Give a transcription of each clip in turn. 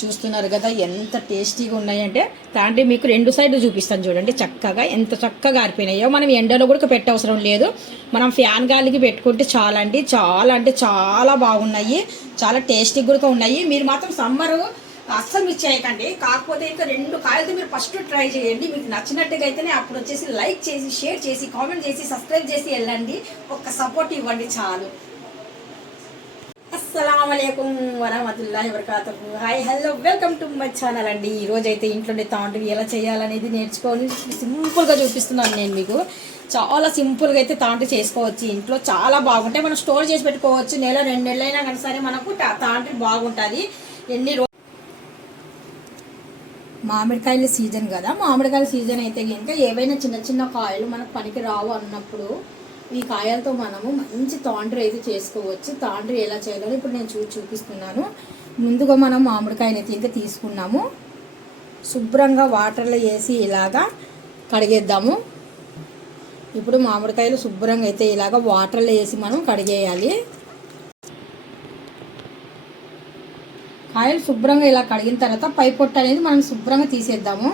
చూస్తున్నారు కదా ఎంత టేస్టీగా ఉన్నాయంటే తాండ్రి మీకు రెండు సైడ్లు చూపిస్తాను చూడండి. చక్కగా ఎంత చక్కగా ఆరిపోయినాయో. మనం ఎండలో కూడా పెట్టవసరం లేదు, మనం ఫ్యాన్ గాలికి పెట్టుకుంటే చాలా అండి, చాలా అంటే చాలా బాగున్నాయి, చాలా టేస్టీగా కూడా ఉన్నాయి. మీరు మాత్రం సమ్మరు అస్సలు మిస్ చేయకండి. కాకపోతే ఇంకా 2 కాయలతో మీరు ఫస్ట్ ట్రై చేయండి. మీకు నచ్చినట్టుగా అయితేనే అప్పుడు వచ్చేసి లైక్ చేసి, షేర్ చేసి, కామెంట్ చేసి, సబ్స్క్రైబ్ చేసి వెళ్ళండి. ఒక్క సపోర్ట్ ఇవ్వండి చాలు. అస్సలాముఅలైకుం వరహమతుల్లాహి వబరకాతుహు. Hi hello welcome to my channel అండి. ఈరోజు అయితే ఇంట్లోనే తాండ్రి ఎలా చేయాలనేది నేర్చుకొని సింపుల్గా చూపిస్తున్నాను నేను మీకు. చాలా సింపుల్గా అయితే తాండ్రి చేసుకోవచ్చు ఇంట్లో, చాలా బాగుంటాయి. మనం స్టోర్ చేసి పెట్టుకోవచ్చు, నెల 2 నెలలైనా కానీ సరే మనకు తాండ్రి బాగుంటుంది. మామిడికాయల సీజన్ కదా, మామిడికాయల సీజన్ అయితే కనుక ఏవైనా చిన్న చిన్న కాయలు మనకు పనికి రావు అన్నప్పుడు ఈ కాయలతో మనము మంచి తాండ్రి అయితే చేసుకోవచ్చు. తాండ్రి ఎలా చేయాలో ఇప్పుడు నేను చూపిస్తున్నాను. ముందుగా మనం మామిడికాయలు అయితే ఇంకా తీసుకున్నాము, శుభ్రంగా వాటర్లో వేసి ఇలాగా కడిగేద్దాము. ఇప్పుడు మామిడికాయలు శుభ్రంగా అయితే ఇలాగ వాటర్లో వేసి మనం కడిగేయాలి. కాయలు శుభ్రంగా ఇలా కడిగిన తర్వాత పై పొట్టు అనేది మనం శుభ్రంగా తీసేద్దాము.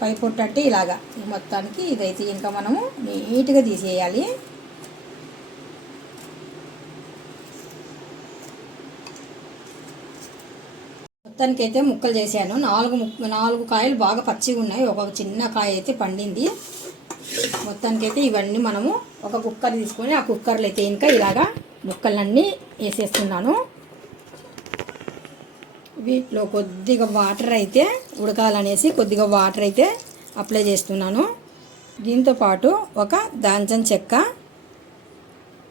పై పొట్టు అంటే ఇలాగా మొత్తానికి ఇదైతే ఇంకా మనము నీట్గా తీసేయాలి. మొత్తానికి అయితే ముక్కలు చేశాను. 4 కాయలు బాగా పచ్చిగా ఉన్నాయి, ఒక చిన్న కాయ అయితే పండింది. మొత్తానికైతే ఇవన్నీ మనము ఒక కుక్కర్ తీసుకొని ఆ కుక్కర్లో అయితే ఇంకా ఇలాగా ముక్కలన్నీ వేసేస్తున్నాను. వీటిలో కొద్దిగా వాటర్ అయితే ఉడకాలనేసి కొద్దిగా వాటర్ అయితే అప్లై చేస్తున్నాను. దీంతోపాటు ఒక దాల్చిన చెక్క,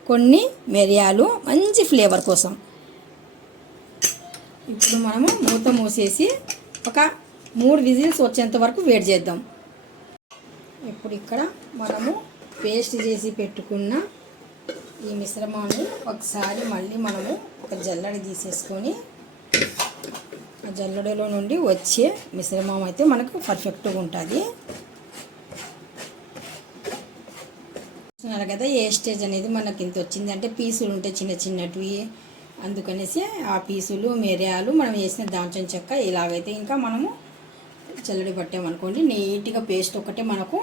కొన్ని మిరియాలు మంచి ఫ్లేవర్ కోసం. ఇప్పుడు మనము మూత మూసేసి ఒక 3 విజిల్స్ వచ్చేంత వరకు వేడి చేద్దాం. ఇప్పుడు ఇక్కడ మనము పేస్ట్ చేసి పెట్టుకున్న ఈ మిశ్రమాన్ని ఒకసారి మళ్ళీ మనము ఒక జల్లెడ తీసేసుకొని ఆ జల్లెడలో నుండి వచ్చే మిశ్రమం అయితే మనకు పర్ఫెక్ట్గా ఉంటుంది. చూస్తున్నారు కదా, ఏ స్టేజ్ అనేది మనకి ఇంత వచ్చింది అంటే పీసులు ఉంటాయి చిన్న చిన్నటివి, అందుకనేసి ఆ పీసులు మిరియాలు మనం వేసిన దాల్చిన చెక్క ఇలాగైతే ఇంకా మనము జల్లెడ పట్టామనుకోండి నీట్గా పేస్ట్ ఒకటే మనకు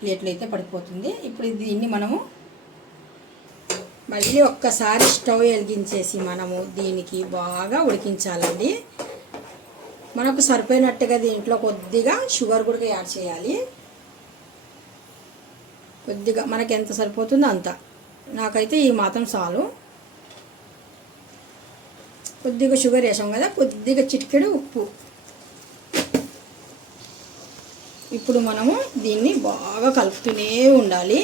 ప్లేట్లో అయితే పడిపోతుంది. ఇప్పుడు దీన్ని మనము మళ్ళీ ఒక్కసారి స్టవ్ వెలిగించేసి మనము దీనికి బాగా ఉడికించాలండి. మనకు సరిపోయినట్టుగా దీంట్లో కొద్దిగా షుగర్ కూడా యాడ్ చేయాలి. కొద్దిగా మనకి ఎంత సరిపోతుందో అంత, నాకైతే ఈ మాత్రం చాలు. కొద్దిగా షుగర్ వేసాం కదా, కొద్దిగా చిటికెడు ఉప్పు. ఇప్పుడు మనము దీన్ని బాగా కలుపుతూనే ఉండాలి.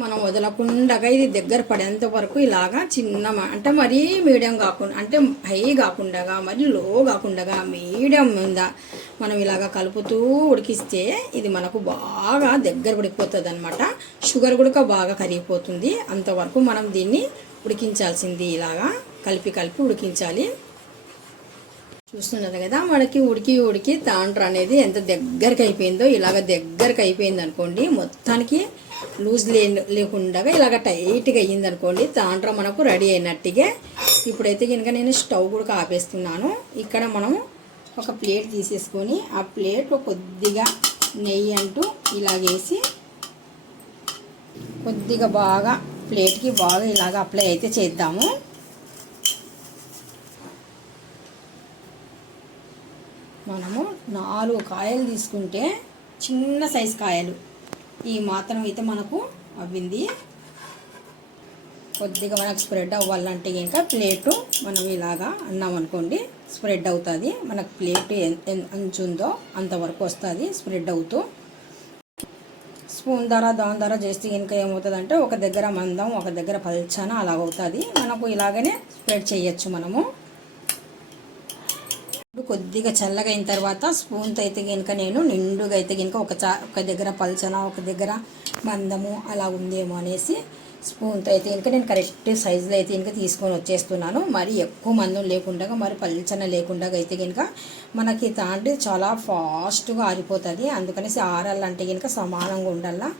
మనం వదలకుండా ఇది దగ్గర పడేంత వరకు ఇలాగా చిన్న అంటే మరీ మీడియం కాకుండా, అంటే హై కాకుండా మరీ లో కాకుండా మీడియం మీద మనం ఇలాగ కలుపుతూ ఉడికిస్తే ఇది మనకు బాగా దగ్గర పడిపోతుంది అనమాట. షుగర్ కూడా బాగా కరిగిపోతుంది. అంతవరకు మనం దీన్ని ఉడికించాల్సింది, ఇలాగా కలిపి ఉడికించాలి. చూస్తున్నది కదా, మనకి ఉడికి తాండ్ర అనేది ఎంత దగ్గరికి అయిపోయిందో. ఇలాగ దగ్గరికి అయిపోయింది అనుకోండి, మొత్తానికి లూజ్ లేకుండా ఇలాగ టైట్గా అయ్యింది అనుకోండి, తాండ్ర మనకు రెడీ అయినట్టుగా. ఇప్పుడైతే కనుక నేను స్టవ్ కూడా ఆపేస్తున్నాను. ఇక్కడ మనం ఒక ప్లేట్ తీసేసుకొని ఆ ప్లేట్లో కొద్దిగా నెయ్యి అంటూ ఇలాగేసి కొద్దిగా బాగా ప్లేట్కి బాగా ఇలాగ అప్లై అయితే చేద్దాము. మనము 4 కాయలు తీసుకుంటే చిన్న సైజు కాయలు ఈ మాత్రం అయితే మనకు అవ్వింది. కొద్దిగా మనకు స్ప్రెడ్ అవ్వాలంటే ఇంకా ప్లేటు మనం ఇలాగా అన్నాం అనుకోండి స్ప్రెడ్ అవుతుంది. మనకు ప్లేట్ అంచుందో అంతవరకు వస్తుంది స్ప్రెడ్ అవుతూ. స్పూన్ దాని ధర చేస్తే ఇంకా ఏమవుతుందంటే ఒక దగ్గర మందం ఒక దగ్గర పల్చన అలాగవుతుంది. మనకు ఇలాగనే స్ప్రెడ్ చేయొచ్చు మనము. కొద్దిగా చల్లగా అయిన తర్వాత స్పూన్తో అయితే కనుక నేను నిండుగా అయితే కనుక ఒక దగ్గర పల్చన ఒక దగ్గర మందము అలా ఉందేమో అనేసి స్పూన్తో అయితే ఇంకా నేను కరెక్ట్ సైజులో అయితే ఇంకా తీసుకొని వచ్చేస్తున్నాను. మరి ఎక్కువ మందం లేకుండా మరి పల్చన లేకుండా అయితే కనుక మనకి తాండ్రి చాలా ఫాస్ట్గా ఆరిపోతుంది. అందుకనేసి ఆరాలంటే కనుక సమానంగా ఉండాలా.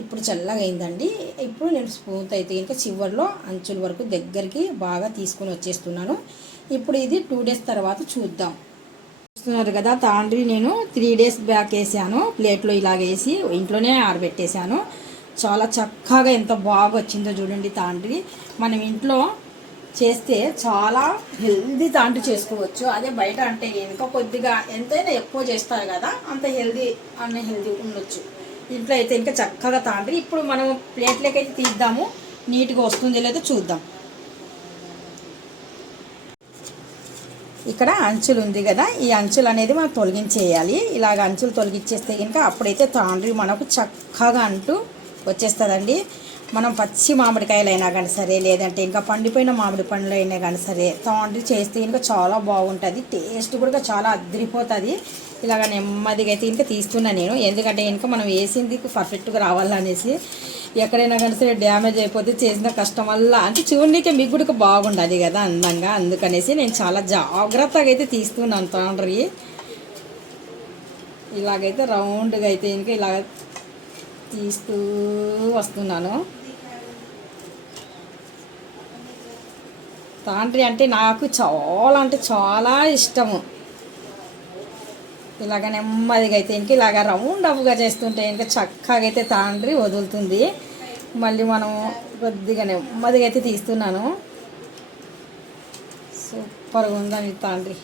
ఇప్పుడు చల్లగా అయిందండి. ఇప్పుడు నేను స్పూన్తో అయితే కనుక చివరిలో అంచుల వరకు దగ్గరికి బాగా తీసుకొని వచ్చేస్తున్నాను. ఇప్పుడు ఇది 2 డేస్ తర్వాత చూద్దాం. చూస్తున్నారు కదా, తాండ్రి నేను 3 డేస్ బ్యాక్ వేసాను. ప్లేట్లో ఇలాగ వేసి ఇంట్లోనే ఆరబెట్టేశాను. చాలా చక్కగా ఎంత బాగా వచ్చిందో చూడండి తాండ్రి. మనం ఇంట్లో చేస్తే చాలా హెల్దీ తాండ్రి చేసుకోవచ్చు. అదే బయట అంటే ఇంకా కొద్దిగా ఎంతైనా ఎక్కువ చేస్తారు కదా, అంత హెల్దీ ఉండొచ్చు. ఇంట్లో అయితే ఇంకా చక్కగా తాండ్రి. ఇప్పుడు మనం ప్లేట్లోకి అయితే తీద్దాము, నీట్గా వస్తుందో లేదో చూద్దాం. ఇక్కడ అంచులు ఉంది కదా, ఈ అంచులు అనేది మనం తొలగించేయాలి. ఇలాగ అంచులు తొలగించేస్తే కనుక అప్పుడైతే తాండ్రి మనకు చక్కగా అంటూ వచ్చేస్తుందండి. మనం పచ్చి మామిడికాయలు అయినా కానీ సరే, లేదంటే ఇంకా పండిపోయిన మామిడి పండ్లు అయినా కానీ సరే తాండ్రి చేస్తే ఇంకా చాలా బాగుంటుంది. టేస్ట్ కూడా చాలా అదిరిపోతుంది. ఇలాగ నెమ్మదిగా అయితే ఇంకా తీస్తున్నా నేను, ఎందుకంటే ఇంకా మనం వేసింది పర్ఫెక్ట్గా రావాలనేసి. ఎక్కడైనా కానీ సరే డ్యామేజ్ అయిపోతే చేసిన కష్టం వల్ల అంటే చూడడానికి మీకు కూడా బాగుండాలి కదా అందంగా, అందుకనేసి నేను చాలా జాగ్రత్తగా అయితే తీస్తున్నాను తాండ్రి. ఇలాగైతే రౌండ్గా అయితే ఇంకా ఇలాగ తీస్తూ వస్తున్నాను. తాండ్రి అంటే నాకు చాలా ఇష్టము. ఇలాగ నెమ్మదిగా అయితే ఇంక ఇలాగ రౌండ్ అవ్వగా చేస్తుంటే ఇంకా చక్కగా అయితే తాండ్రి వదులుతుంది. మళ్ళీ మనం కొద్దిగా నెమ్మదిగా అయితే తీస్తున్నాను. సూపర్గా ఉందని తాండ్రి.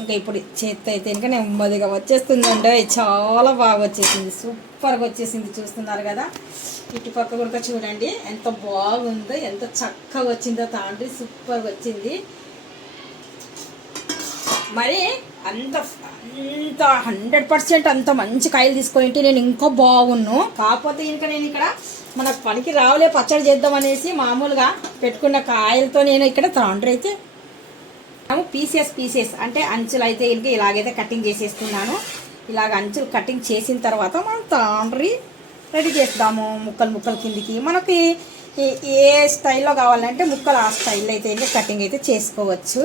ఇంకా ఇప్పుడు చేతి అయితే ఇంకా నెమ్మదిగా వచ్చేస్తుందండి. చాలా బాగా వచ్చేసింది, సూపర్గా వచ్చేసింది. చూస్తున్నారు కదా, ఇటుపక్క కూడా చూడండి ఎంత బాగుందో, ఎంత చక్కగా వచ్చిందో తాండ్రి. సూపర్గా వచ్చింది. మరి అంత 100% అంత మంచి కాయలు తీసుకొని నేను ఇంకా బాగున్నాను. కాకపోతే ఇంకా నేను ఇక్కడ మనకు పనికి రావులే పచ్చడి చేద్దాం అనేసి మామూలుగా పెట్టుకున్న కాయలతో నేను ఇక్కడ తాండ్రి అయితే పీసెస్ అంటే అంచులు అయితే ఇంక ఇలాగైతే కటింగ్ చేసేస్తున్నాను. ఇలాగ అంచులు కటింగ్ చేసిన తర్వాత మనం తాండ్రి రెడీ చేద్దాము. ముక్కలు కిందికి మనకి ఏ స్టైల్లో కావాలంటే ముక్కలు ఆ స్టైల్లో అయితే కటింగ్ అయితే చేసుకోవచ్చు.